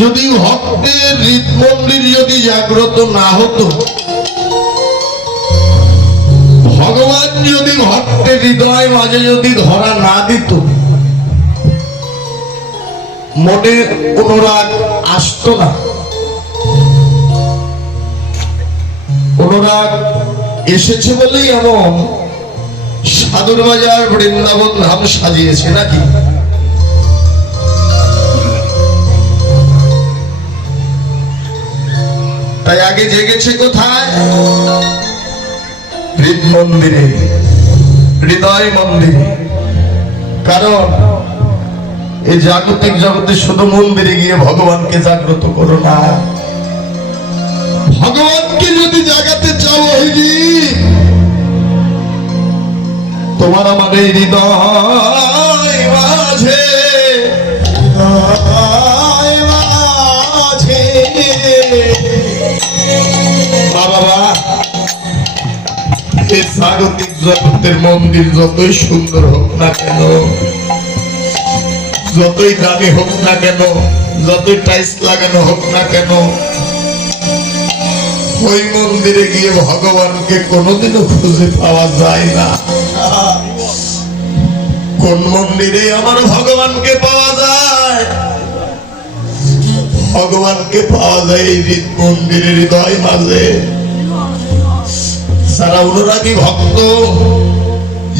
যদি ভক্তের হৃদমন্দির যদি জাগ্রত না হতো, ভগবান যদি ভক্তের হৃদয় মাঝে যদি ধরা না দিত, মনে অনুরাগ আসতো না। অনুরাগ এসেছে বলেই এমন সাধুর বাজার বৃন্দাবন ধাম সাজিয়েছে নাকি? তাই আগে জেগেছে কোথায়? হৃদ মন্দিরে হৃদয় মন্দিরে। কারণ এই জাগতিক জগতে শুধু মন্দিরে গিয়ে ভগবানকে জাগ্রত করো না। তোমার আমার এই হৃদয় মাঝে। স্বাগতিক জগতের মন্দির যতই সুন্দর হোক না কেন, যতই দামি হোক না কেন, যতই টাইস লাগানো হোক না কেন, ওই মন্দিরে গিয়ে ভগবানকে কোনোদিনও খুঁজে পাওয়া যায় না। কোন মন্দিরে আমার ভগবানকে পাওয়া যায়? ভগবানকে পাওয়া যায় হৃদ মন্দিরের হৃদয় মাঝে। যারা অনুরাগী ভক্ত,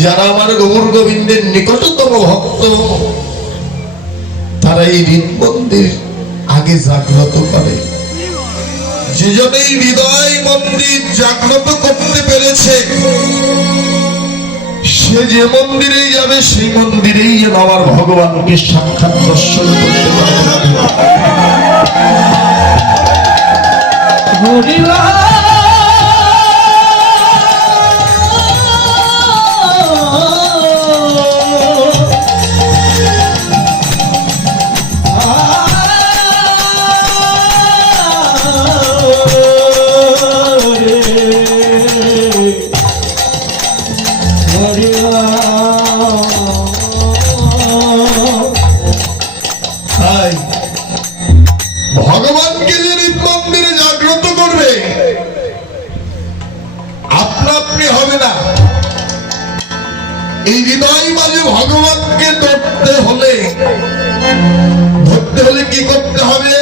যারা আমার গৌর গোবিন্দের নিকটতম ভক্ত, তারা এই হৃদ মন্দির আগে জাগ্রত করে। যে জন্য হৃদয় মন্দির জাগ্রত করতে পেরেছে সে যে মন্দিরেই যাবে সেই মন্দিরেই যেন আমার ভগবানকে সাক্ষাৎ দর্শন করতে পারে। হৃদয় মাঝে ভগবানকে ধরতে হলে। ধরতে হলে কি করতে হবে?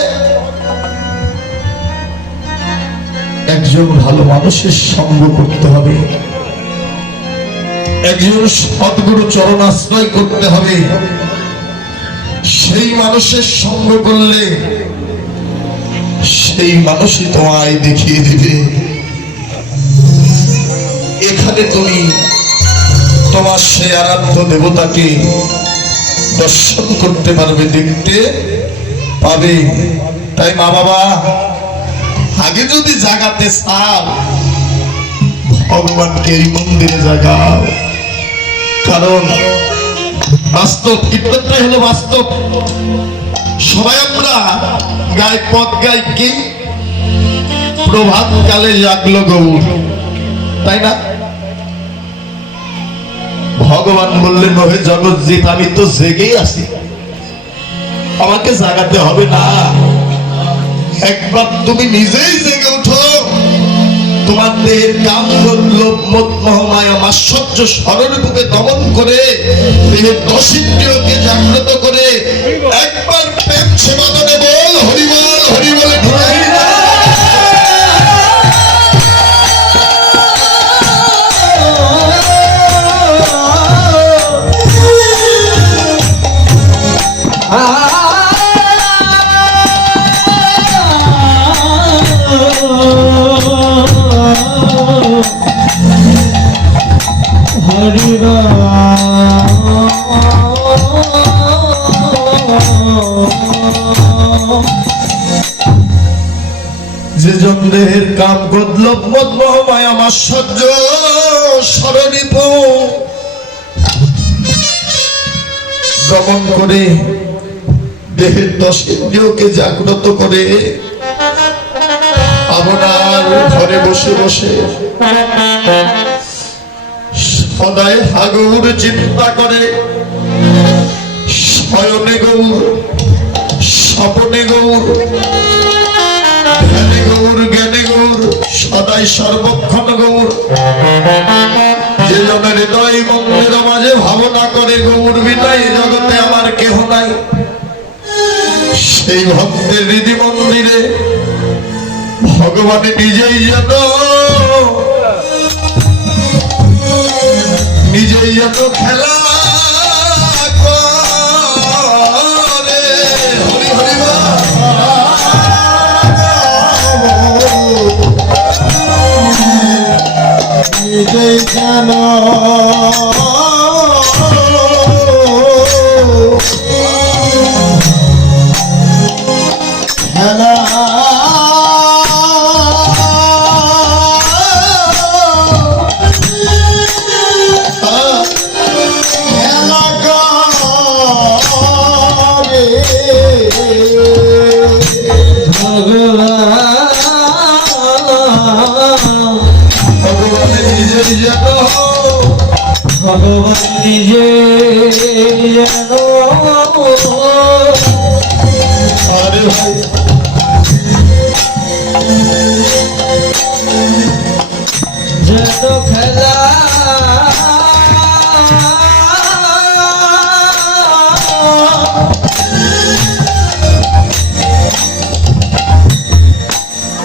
একজন ভালো মানুষের সঙ্গ করতে হবে। একজন সদ্গুরু চরণাশ্রয় করতে হবে। সেই মানুষের সঙ্গ করলে সেই মানুষই তোমায় দেখিয়ে দিবে। এখানে তুমি তোমার সেই আরাধ্য দেবতাকে দর্শন করতে পারবে, দেখতে পাবে। তাই মা বাবা আগে যদি জাগাতে চাও, ভগবানকে এই মন্দিরে জাগাও। কারণ বাস্তব কীর্তনটাই হলো বাস্তব। সবাই আমরা গায়ে, পদ গাই কি? প্রভাত কালে জাগলো গৌর। তাই না? ভগবান বললেন, ওহে জগৎজিৎ, আমি তো জেগেই আছি। আমাকে জাগাতে হবে না। একবার তুমি নিজেই জেগে উঠো তোমার দেহের কাম লোভ মত মহমায় মাশ্চর্য স্মরণরূপে দমন করে, দেহের দশিন্দ্রিয়কে জাগ্রত করে, একবার প্রেম সেবাদনে দেহের কাম গদলব মদ মহমায় আমার সহ্য স্মরণীপ দমন করে দেহের দশ ইন্দ্রিয়কে জাগ্রত করে আপনার ঘরে বসে বসে সদায় হাগুর চিন্তা করে। শয়নে গৌর, স্বপনে গৌর সদাই সর্বক্ষণ গৌর। যে জনের হৃদয় মন্দির মাঝে ভাবনা করে গৌর বিদায় জগতে আমার কেহ নাই। সেই ভক্তের হৃদি মন্দিরে ভগবান নিজেই যেন জানো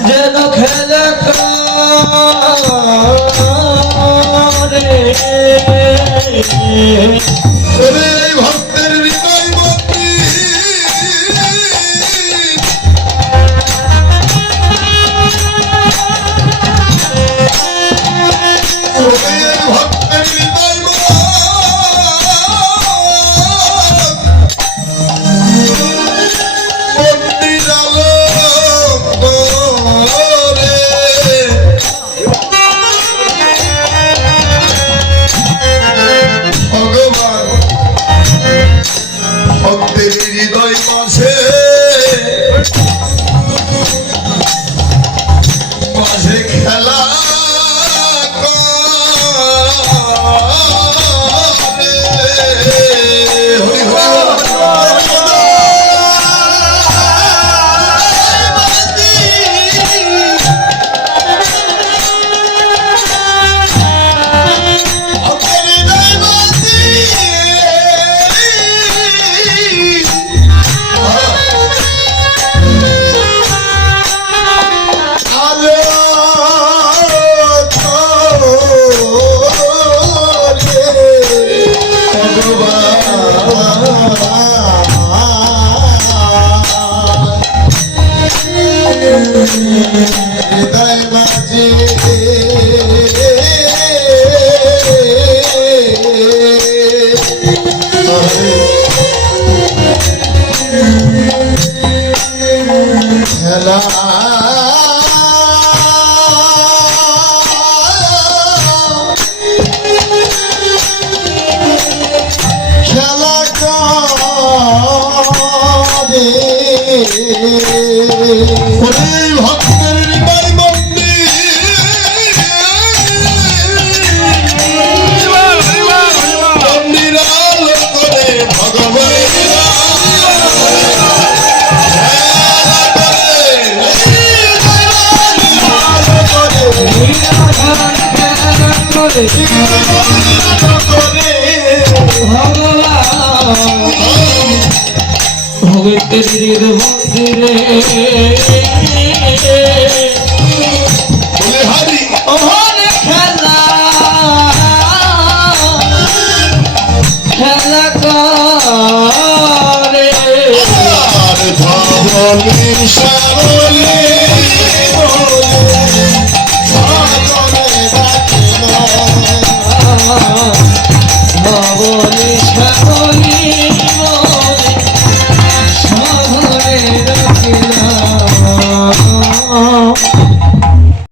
যেন হৃদয় খেলা। খেলা ভগতের মন্দিরে বলে হারি ওখানে খেলা খেলা করে ধবনী সারা